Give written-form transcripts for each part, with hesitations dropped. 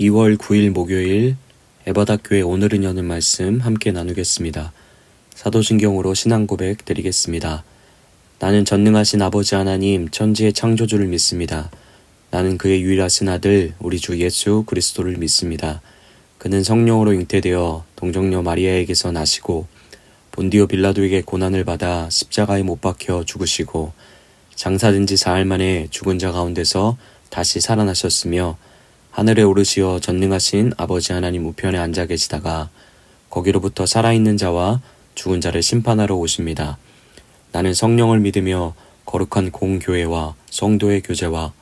2월 9일 목요일 에바다교회 오늘은 여는 말씀 함께 나누겠습니다. 사도신경으로 신앙고백 드리겠습니다. 나는 전능하신 아버지 하나님 천지의 창조주를 믿습니다. 나는 그의 유일하신 아들 우리 주 예수 그리스도를 믿습니다. 그는 성령으로 잉태되어 동정녀 마리아에게서 나시고 본디오 빌라도에게 고난을 받아 십자가에 못 박혀 죽으시고 장사된 지 사흘 만에 죽은 자 가운데서 다시 살아나셨으며 하늘에 오르시어 전능하신 아버지 하나님 우편에 앉아 계시다가 거기로부터 살아있는 자와 죽은 자를 심판하러 오십니다. 나는 성령을 믿으며 거룩한 공교회와 성도의 교제와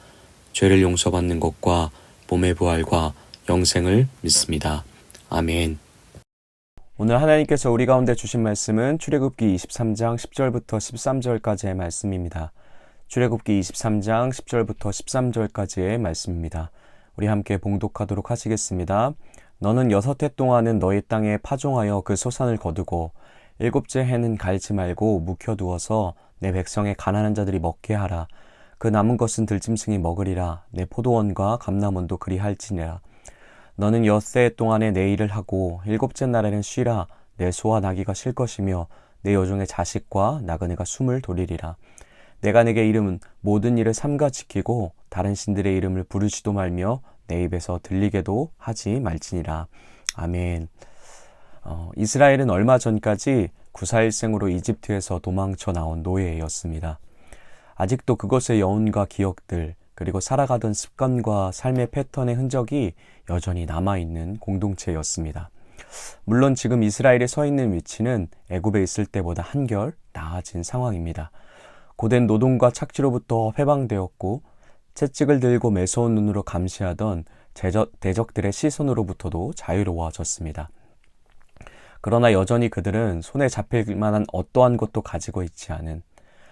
죄를 용서받는 것과 몸의 부활과 영생을 믿습니다. 아멘. 오늘 하나님께서 우리 가운데 주신 말씀은 출애굽기 23장 10절부터 13절까지의 말씀입니다. 출애굽기 23장 10절부터 13절까지의 말씀입니다. 우리 함께 봉독하도록 하시겠습니다. 너는 6해 동안은 너희 땅에 파종하여 그 소산을 거두고 7째 해는 갈지 말고 묵혀두어서 내 백성의 가난한 자들이 먹게 하라. 그 남은 것은 들짐승이 먹으리라. 내 포도원과 감람원도 그리할지니라. 너는 6해 동안에 내 일을 하고 7째 날에는 쉬라. 내 소와 나귀가 쉴 것이며 내 여종의 자식과 나그네가 숨을 돌리리라. 내가 내게 이름은 모든 일을 삼가 지키고 다른 신들의 이름을 부르지도 말며 내 입에서 들리게도 하지 말지니라. 아멘. 이스라엘은 얼마 전까지 구사일생으로 이집트에서 도망쳐 나온 노예였습니다. 아직도 그것의 여운과 기억들, 그리고 살아가던 습관과 삶의 패턴의 흔적이 여전히 남아있는 공동체였습니다. 물론 지금 이스라엘에 서 있는 위치는 애굽에 있을 때보다 한결 나아진 상황입니다. 고된 노동과 착취로부터 해방되었고 채찍을 들고 매서운 눈으로 감시하던 대적들의 시선으로부터도 자유로워졌습니다. 그러나 여전히 그들은 손에 잡힐 만한 어떠한 것도 가지고 있지 않은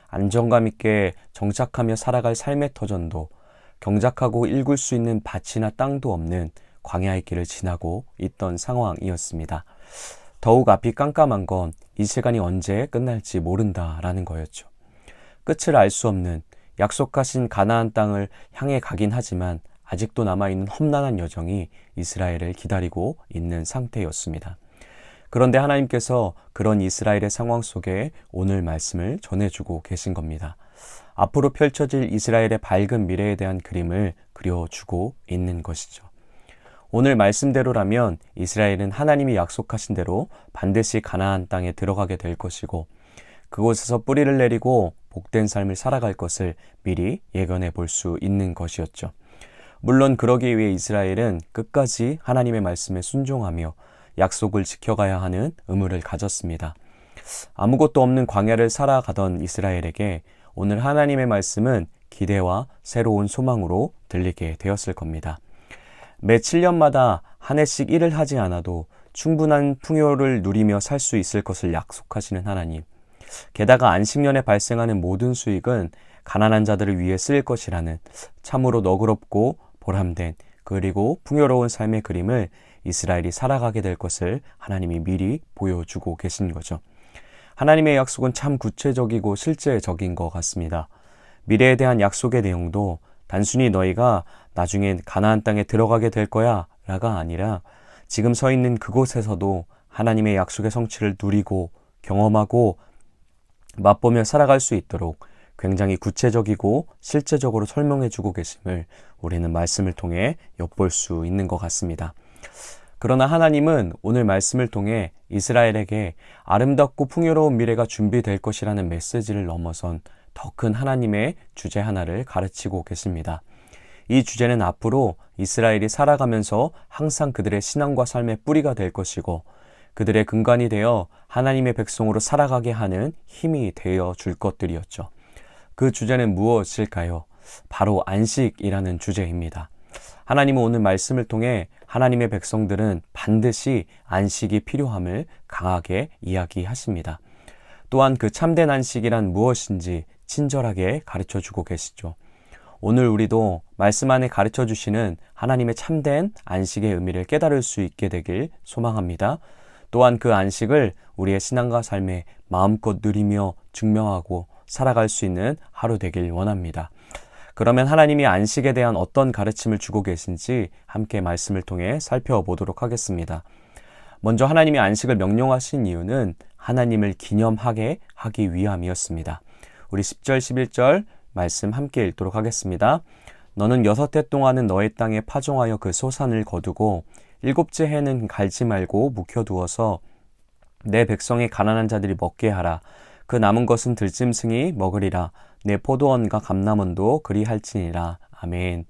안정감 있게 정착하며 살아갈 삶의 터전도 경작하고 일굴 수 있는 밭이나 땅도 없는 광야의 길을 지나고 있던 상황이었습니다. 더욱 앞이 깜깜한 건 이 시간이 언제 끝날지 모른다라는 거였죠. 끝을 알 수 없는 약속하신 가나안 땅을 향해 가긴 하지만 아직도 남아있는 험난한 여정이 이스라엘을 기다리고 있는 상태였습니다. 그런데 하나님께서 그런 이스라엘의 상황 속에 오늘 말씀을 전해주고 계신 겁니다. 앞으로 펼쳐질 이스라엘의 밝은 미래에 대한 그림을 그려주고 있는 것이죠. 오늘 말씀대로라면 이스라엘은 하나님이 약속하신 대로 반드시 가나안 땅에 들어가게 될 것이고 그곳에서 뿌리를 내리고 복된 삶을 살아갈 것을 미리 예견해 볼 수 있는 것이었죠. 물론 그러기 위해 이스라엘은 끝까지 하나님의 말씀에 순종하며 약속을 지켜가야 하는 의무를 가졌습니다. 아무것도 없는 광야를 살아가던 이스라엘에게 오늘 하나님의 말씀은 기대와 새로운 소망으로 들리게 되었을 겁니다. 매 7년마다 한 해씩 일을 하지 않아도 충분한 풍요를 누리며 살 수 있을 것을 약속하시는 하나님. 게다가 안식년에 발생하는 모든 수익은 가난한 자들을 위해 쓰일 것이라는 참으로 너그럽고 보람된 그리고 풍요로운 삶의 그림을 이스라엘이 살아가게 될 것을 하나님이 미리 보여주고 계신 거죠. 하나님의 약속은 참 구체적이고 실제적인 것 같습니다. 미래에 대한 약속의 내용도 단순히 너희가 나중에 가나안 땅에 들어가게 될 거야 라가 아니라 지금 서 있는 그곳에서도 하나님의 약속의 성취를 누리고 경험하고 맛보며 살아갈 수 있도록 굉장히 구체적이고 실제적으로 설명해주고 계심을 우리는 말씀을 통해 엿볼 수 있는 것 같습니다. 그러나 하나님은 오늘 말씀을 통해 이스라엘에게 아름답고 풍요로운 미래가 준비될 것이라는 메시지를 넘어선 더 큰 하나님의 주제 하나를 가르치고 계십니다. 이 주제는 앞으로 이스라엘이 살아가면서 항상 그들의 신앙과 삶의 뿌리가 될 것이고 그들의 근간이 되어 하나님의 백성으로 살아가게 하는 힘이 되어 줄 것들이었죠. 그 주제는 무엇일까요? 바로 안식이라는 주제입니다. 하나님은 오늘 말씀을 통해 하나님의 백성들은 반드시 안식이 필요함을 강하게 이야기하십니다. 또한 그 참된 안식이란 무엇인지 친절하게 가르쳐주고 계시죠. 오늘 우리도 말씀 안에 가르쳐주시는 하나님의 참된 안식의 의미를 깨달을 수 있게 되길 소망합니다. 또한 그 안식을 우리의 신앙과 삶에 마음껏 누리며 증명하고 살아갈 수 있는 하루 되길 원합니다. 그러면 하나님이 안식에 대한 어떤 가르침을 주고 계신지 함께 말씀을 통해 살펴보도록 하겠습니다. 먼저 하나님이 안식을 명령하신 이유는 하나님을 기념하게 하기 위함이었습니다. 우리 10절, 11절 말씀 함께 읽도록 하겠습니다. 너는 6해 동안은 너의 땅에 파종하여 그 소산을 거두고 7째 해는 갈지 말고 묵혀두어서 내 백성의 가난한 자들이 먹게 하라. 그 남은 것은 들짐승이 먹으리라. 내 포도원과 감람원도 그리할지니라. 아멘.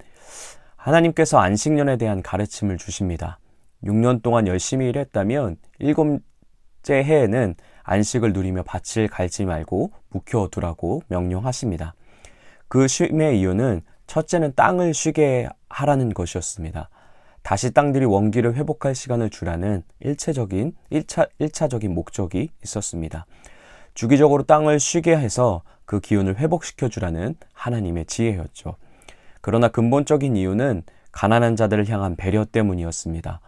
하나님께서 안식년에 대한 가르침을 주십니다. 6년 동안 열심히 일했다면 7째 해에는 안식을 누리며 밭을 갈지 말고 묵혀두라고 명령하십니다. 그 쉼의 이유는 첫째는 땅을 쉬게 하라는 것이었습니다. 다시 땅들이 원기를 회복할 시간을 주라는 1차적인 목적이 있었습니다. 주기적으로 땅을 쉬게 해서 그 기운을 회복시켜 주라는 하나님의 지혜였죠. 그러나 근본적인 이유는 가난한 자들을 향한 배려 때문이었습니다.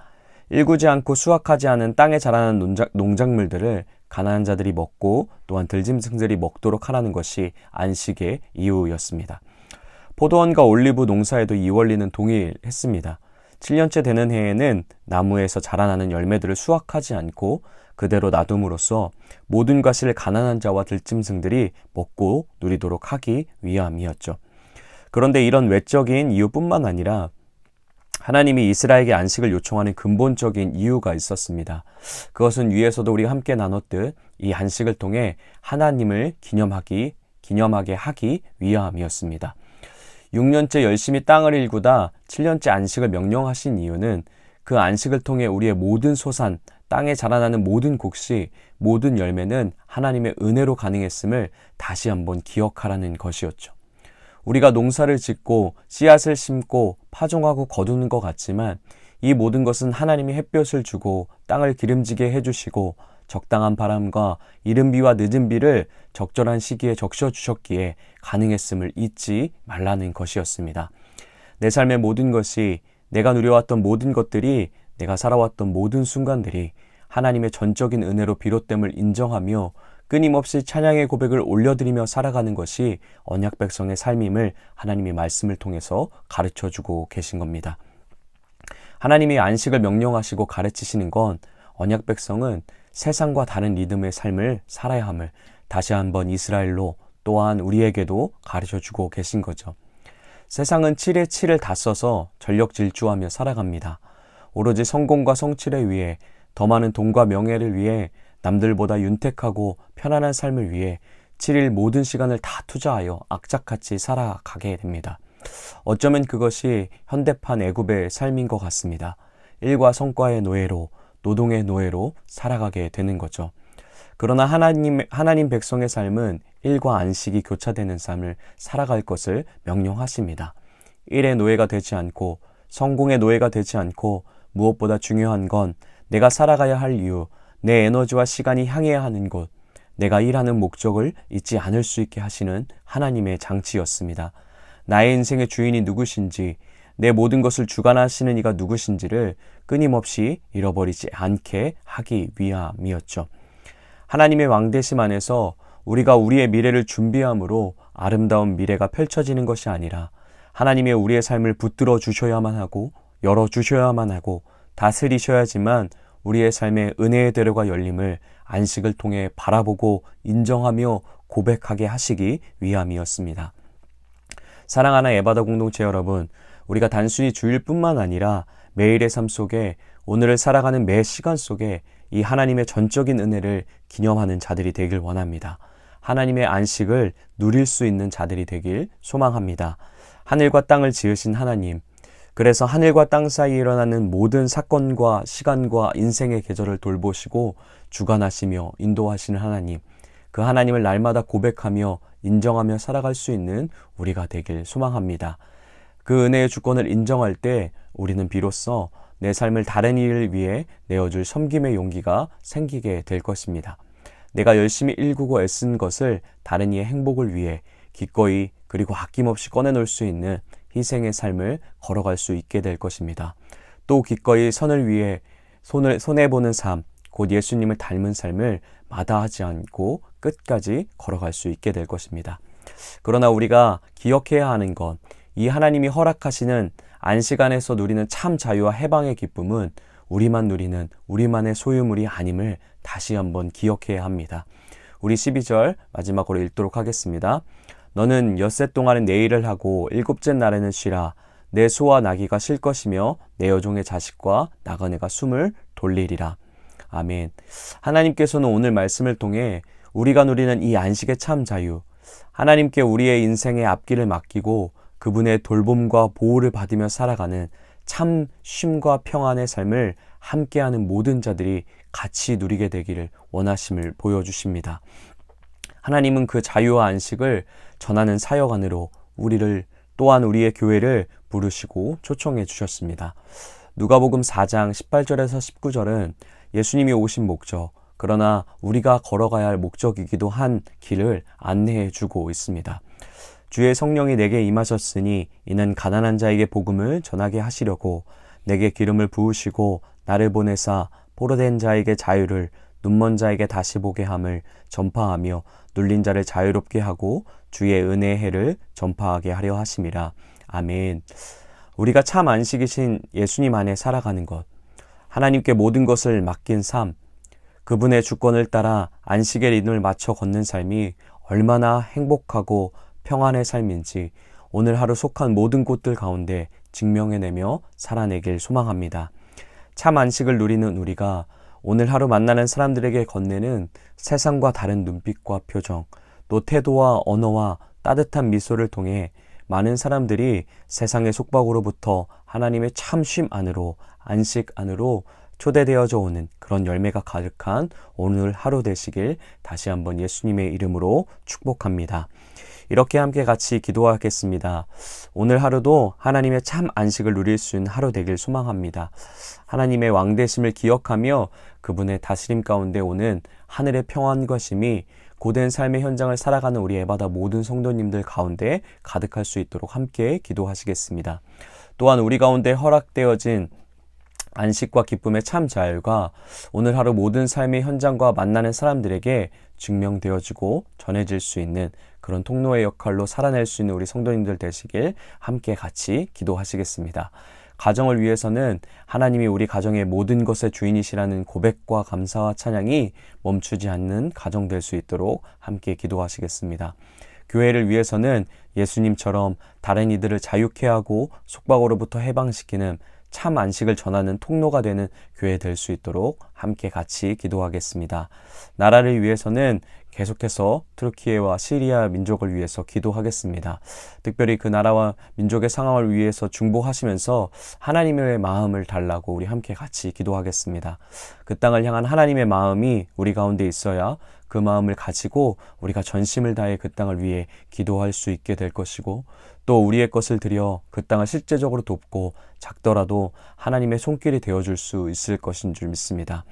일구지 않고 수확하지 않은 땅에 자라는 농작물들을 가난한 자들이 먹고 또한 들짐승들이 먹도록 하라는 것이 안식의 이유였습니다. 포도원과 올리브 농사에도 이 원리는 동일했습니다. 7년째 되는 해에는 나무에서 자라나는 열매들을 수확하지 않고 그대로 놔둠으로써 모든 과실을 가난한 자와 들짐승들이 먹고 누리도록 하기 위함이었죠. 그런데 이런 외적인 이유뿐만 아니라 하나님이 이스라엘에게 안식을 요청하는 근본적인 이유가 있었습니다. 그것은 위에서도 우리가 함께 나눴듯 이 안식을 통해 하나님을 기념하게 하기 위함이었습니다. 6년째 열심히 땅을 일구다 7년째 안식을 명령하신 이유는 그 안식을 통해 우리의 모든 소산, 땅에 자라나는 모든 곡식, 모든 열매는 하나님의 은혜로 가능했음을 다시 한번 기억하라는 것이었죠. 우리가 농사를 짓고 씨앗을 심고 파종하고 거두는 것 같지만 이 모든 것은 하나님이 햇볕을 주고 땅을 기름지게 해주시고 적당한 바람과 이른 비와 늦은 비를 적절한 시기에 적셔주셨기에 가능했음을 잊지 말라는 것이었습니다. 내 삶의 모든 것이, 내가 누려왔던 모든 것들이, 내가 살아왔던 모든 순간들이 하나님의 전적인 은혜로 비롯됨을 인정하며 끊임없이 찬양의 고백을 올려드리며 살아가는 것이 언약 백성의 삶임을 하나님의 말씀을 통해서 가르쳐주고 계신 겁니다. 하나님이 안식을 명령하시고 가르치시는 건 언약 백성은 세상과 다른 리듬의 삶을 살아야 함을 다시 한번 이스라엘로 또한 우리에게도 가르쳐주고 계신 거죠. 세상은 7에 7을 다 써서 전력 질주하며 살아갑니다. 오로지 성공과 성취를 위해, 더 많은 돈과 명예를 위해, 남들보다 윤택하고 편안한 삶을 위해 7일 모든 시간을 다 투자하여 악착같이 살아가게 됩니다. 어쩌면 그것이 현대판 애굽의 삶인 것 같습니다. 일과 성과의 노예로, 노동의 노예로 살아가게 되는 거죠. 그러나 하나님 백성의 삶은 일과 안식이 교차되는 삶을 살아갈 것을 명령하십니다. 일의 노예가 되지 않고 성공의 노예가 되지 않고 무엇보다 중요한 건 내가 살아가야 할 이유, 내 에너지와 시간이 향해야 하는 곳, 내가 일하는 목적을 잊지 않을 수 있게 하시는 하나님의 장치였습니다. 나의 인생의 주인이 누구신지, 내 모든 것을 주관하시는 이가 누구신지를 끊임없이 잃어버리지 않게 하기 위함이었죠. 하나님의 왕되심 안에서 우리가 우리의 미래를 준비함으로 아름다운 미래가 펼쳐지는 것이 아니라 하나님의 우리의 삶을 붙들어 주셔야만 하고 열어주셔야만 하고 다스리셔야지만 우리의 삶의 은혜의 대로가 열림을 안식을 통해 바라보고 인정하며 고백하게 하시기 위함이었습니다. 사랑하는 에바다 공동체 여러분, 우리가 단순히 주일뿐만 아니라 매일의 삶 속에, 오늘을 살아가는 매 시간 속에 이 하나님의 전적인 은혜를 기념하는 자들이 되길 원합니다. 하나님의 안식을 누릴 수 있는 자들이 되길 소망합니다. 하늘과 땅을 지으신 하나님, 그래서 하늘과 땅 사이에 일어나는 모든 사건과 시간과 인생의 계절을 돌보시고 주관하시며 인도하시는 하나님, 그 하나님을 날마다 고백하며 인정하며 살아갈 수 있는 우리가 되길 소망합니다. 그 은혜의 주권을 인정할 때 우리는 비로소 내 삶을 다른 일을 위해 내어줄 섬김의 용기가 생기게 될 것입니다. 내가 열심히 일구고 애쓴 것을 다른 이의 행복을 위해 기꺼이 그리고 아낌없이 꺼내놓을 수 있는 희생의 삶을 걸어갈 수 있게 될 것입니다. 또 기꺼이 선을 위해 손해보는 삶, 곧 예수님을 닮은 삶을 마다하지 않고 끝까지 걸어갈 수 있게 될 것입니다. 그러나 우리가 기억해야 하는 건 이 하나님이 허락하시는 안식 안에서 누리는 참 자유와 해방의 기쁨은 우리만 누리는 우리만의 소유물이 아님을 다시 한번 기억해야 합니다. 우리 12절 마지막으로 읽도록 하겠습니다. 너는 엿새 동안은 내 일을 하고 일곱째 날에는 쉬라. 내 소와 나귀가 쉴 것이며 내 여종의 자식과 나그네가 숨을 돌리리라. 아멘. 하나님께서는 오늘 말씀을 통해 우리가 누리는 이 안식의 참 자유, 하나님께 우리의 인생의 앞길을 맡기고 그분의 돌봄과 보호를 받으며 살아가는 참 쉼과 평안의 삶을 함께하는 모든 자들이 같이 누리게 되기를 원하심을 보여주십니다. 하나님은 그 자유와 안식을 전하는 사역 안으로 우리를 또한 우리의 교회를 부르시고 초청해 주셨습니다. 누가복음 4장 18절에서 19절은 예수님이 오신 목적, 그러나 우리가 걸어가야 할 목적이기도 한 길을 안내해 주고 있습니다. 주의 성령이 내게 임하셨으니 이는 가난한 자에게 복음을 전하게 하시려고 내게 기름을 부으시고 나를 보내사 포로된 자에게 자유를, 눈먼 자에게 다시 보게 함을 전파하며 눌린 자를 자유롭게 하고 주의 은혜의 해를 전파하게 하려 하심이라. 아멘. 우리가 참 안식이신 예수님 안에 살아가는 것, 하나님께 모든 것을 맡긴 삶, 그분의 주권을 따라 안식의 리듬을 맞춰 걷는 삶이 얼마나 행복하고 평안의 삶인지 오늘 하루 속한 모든 곳들 가운데 증명해내며 살아내길 소망합니다. 참 안식을 누리는 우리가 오늘 하루 만나는 사람들에게 건네는 세상과 다른 눈빛과 표정, 또 태도와 언어와 따뜻한 미소를 통해 많은 사람들이 세상의 속박으로부터 하나님의 참 쉼 안으로, 안식 안으로 초대되어져 오는 그런 열매가 가득한 오늘 하루 되시길 다시 한번 예수님의 이름으로 축복합니다. 이렇게 함께 같이 기도하겠습니다. 오늘 하루도 하나님의 참 안식을 누릴 수 있는 하루 되길 소망합니다. 하나님의 왕되심을 기억하며 그분의 다스림 가운데 오는 하늘의 평안과 쉼이 고된 삶의 현장을 살아가는 우리 에바다 모든 성도님들 가운데 가득할 수 있도록 함께 기도하시겠습니다. 또한 우리 가운데 허락되어진 안식과 기쁨의 참 자유가 오늘 하루 모든 삶의 현장과 만나는 사람들에게 증명되어지고 전해질 수 있는 그런 통로의 역할로 살아낼 수 있는 우리 성도님들 되시길 함께 같이 기도하시겠습니다. 가정을 위해서는 하나님이 우리 가정의 모든 것의 주인이시라는 고백과 감사와 찬양이 멈추지 않는 가정 될 수 있도록 함께 기도하시겠습니다. 교회를 위해서는 예수님처럼 다른 이들을 자유케 하고 속박으로부터 해방시키는 참 안식을 전하는 통로가 되는 교회 될 수 있도록 함께 같이 기도하겠습니다. 나라를 위해서는 계속해서 트르키예와 시리아 민족을 위해서 기도하겠습니다. 특별히 그 나라와 민족의 상황을 위해서 중보하시면서 하나님의 마음을 달라고 우리 함께 같이 기도하겠습니다. 그 땅을 향한 하나님의 마음이 우리 가운데 있어야 그 마음을 가지고 우리가 전심을 다해 그 땅을 위해 기도할 수 있게 될 것이고, 또 우리의 것을 들여 그 땅을 실제적으로 돕고 작더라도 하나님의 손길이 되어줄 수 있을 것인 줄 믿습니다.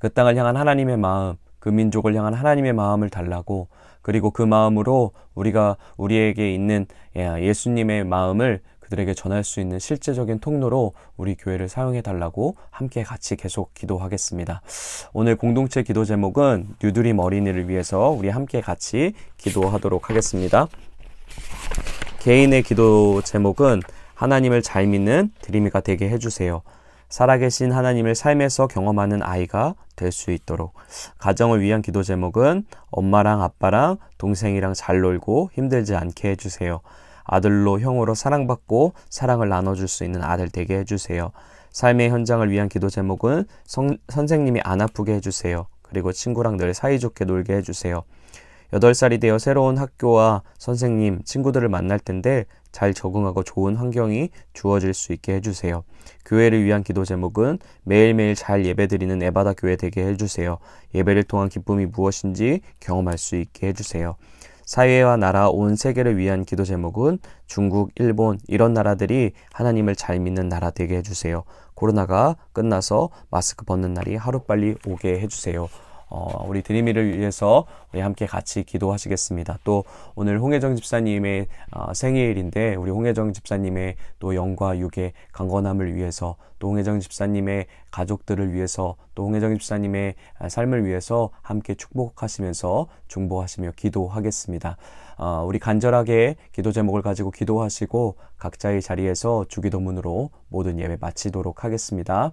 그 땅을 향한 하나님의 마음, 그 민족을 향한 하나님의 마음을 달라고, 그리고 그 마음으로 우리가 우리에게 있는 예수님의 마음을 그들에게 전할 수 있는 실제적인 통로로 우리 교회를 사용해 달라고 함께 같이 계속 기도하겠습니다. 오늘 공동체 기도 제목은 뉴드림 어린이를 위해서 우리 함께 같이 기도하도록 하겠습니다. 개인의 기도 제목은 하나님을 잘 믿는 드림이가 되게 해주세요. 살아계신 하나님을 삶에서 경험하는 아이가 될 수 있도록. 가정을 위한 기도 제목은 엄마랑 아빠랑 동생이랑 잘 놀고 힘들지 않게 해주세요. 아들로 형으로 사랑받고 사랑을 나눠줄 수 있는 아들 되게 해주세요. 삶의 현장을 위한 기도 제목은 선생님이 안 아프게 해주세요. 그리고 친구랑 늘 사이좋게 놀게 해주세요. 8살이 되어 새로운 학교와 선생님, 친구들을 만날 텐데 잘 적응하고 좋은 환경이 주어질 수 있게 해주세요. 교회를 위한 기도 제목은 매일매일 잘 예배드리는 에바다 교회 되게 해주세요. 예배를 통한 기쁨이 무엇인지 경험할 수 있게 해주세요. 사회와 나라, 온 세계를 위한 기도 제목은 중국, 일본 이런 나라들이 하나님을 잘 믿는 나라 되게 해주세요. 코로나가 끝나서 마스크 벗는 날이 하루빨리 오게 해주세요. 우리 드림이를 위해서 우리 함께 같이 기도하시겠습니다. 또 오늘 홍혜정 집사님의 생일인데 우리 홍혜정 집사님의 또 영과 육의 강건함을 위해서 또 홍혜정 집사님의 가족들을 위해서 또 홍혜정 집사님의 삶을 위해서 함께 축복하시면서 중보하시며 기도하겠습니다. 우리 간절하게 기도 제목을 가지고 기도하시고 각자의 자리에서 주기도문으로 모든 예배 마치도록 하겠습니다.